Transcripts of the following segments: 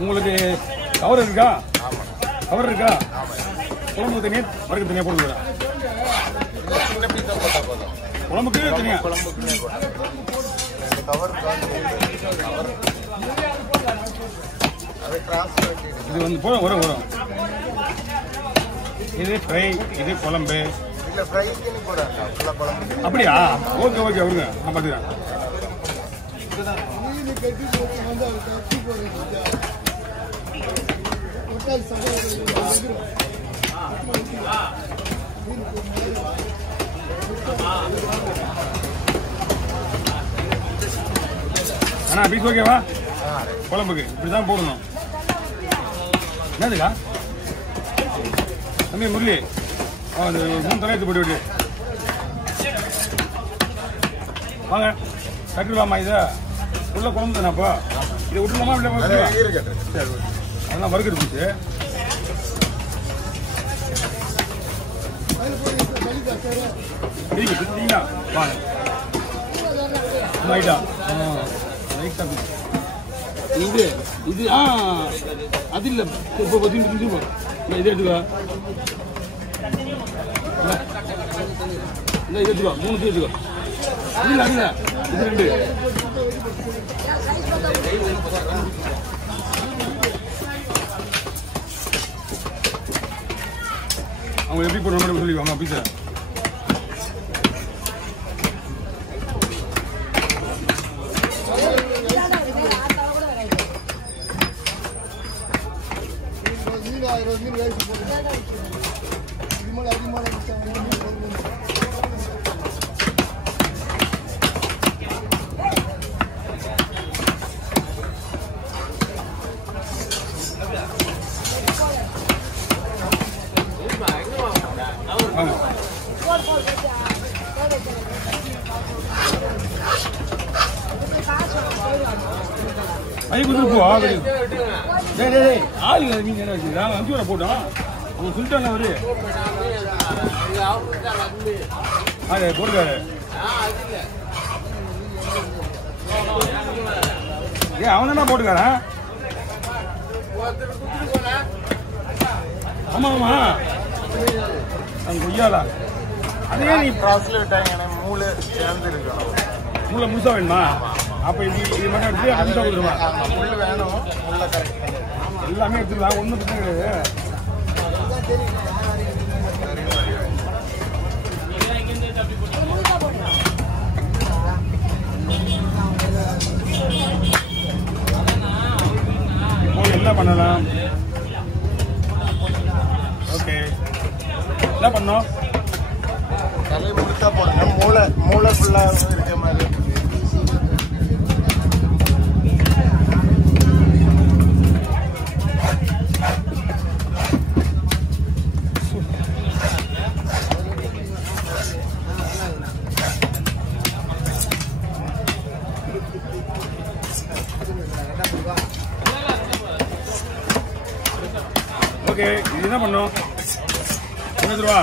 உங்களுக்கு கவர் இருக்கா? கவர் இருக்கா? குழம்புக்கு தனியா வறுக்கு தனியா போட்டுக்கிறேன். குழம்புக்கு தனியா இது வந்து போதும் வரும் வரும். இது ஃப்ரை, இது குழம்பு. அப்படியா? ஓகே ஓகே வருங்க, நான் பார்த்துக்கிறேன். அண்ணா பீஸ் ஓகேவா? குழம்புக்கு இப்படிதான் போடணும். என்னதுக்கா தம்பி முரளி? அது 3 தலையத்து போட்டு விட்டு வாங்க. கட்டுலாமா? இதை உள்ள குழம்பு தானேப்பா, இதை விட்டுலாமா? சரி, அதெல்லாம் வறுக்கிட்டு போச்சு. சரிங்களா? வாங்க ரைட்டா ரைட்டா. இது இது அது இல்லை. இப்போ பற்றி போ, இது எடுத்துக்கோ. இல்லை இது எடுத்துக்கோ, 3 எடுத்துக்கோ. இல்லை இல்லை இது 2. அவங்க எப்படி போடுற சொல்லி வாங்க பீஸா. ஆள் இல்லை, நீங்க என்ன வச்சுக்கலாம்? 5 ரூபா போட்டோம். அவங்க சொல்லிட்டாங்க அவரு. அது போட்டுக்காரு. ஏன் அவன் தானே போட்டுக்காரன்? ஆமா ஆமா அந்த கொய்யாலா அதே நீ ப்ராசஸ்ல விட்டாங்க. மூளை சேர்ந்து இருக்கணும். மூளை முழுசா வேணுமா? அப்ப இது மட்டும் எடுத்து முழுசா கொடுத்துருமா? முள்ளு வேணும், முள்ளை கரெக்ட் எல்லாமே எடுத்துக்கலாம். ஒன்றும் பிரச்சனை கிடையாது. என்ன பண்ணலாம்? ஓகே, என்ன பண்ணோம்? தலை முழுசா போடணும். மூளை ஃபுல்லா இருக்க மாதிரி. ஓகே, இது என்ன பண்ணும்? 20 ரூபா.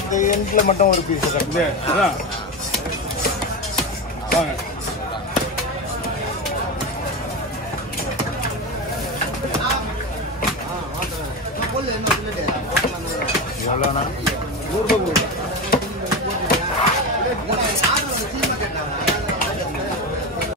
இந்த எண்ட்ல மட்டும் ஒரு பீஸ் இல்லை. அதான் வாங்க. எவ்வளோண்ணா? 100 ரூபா.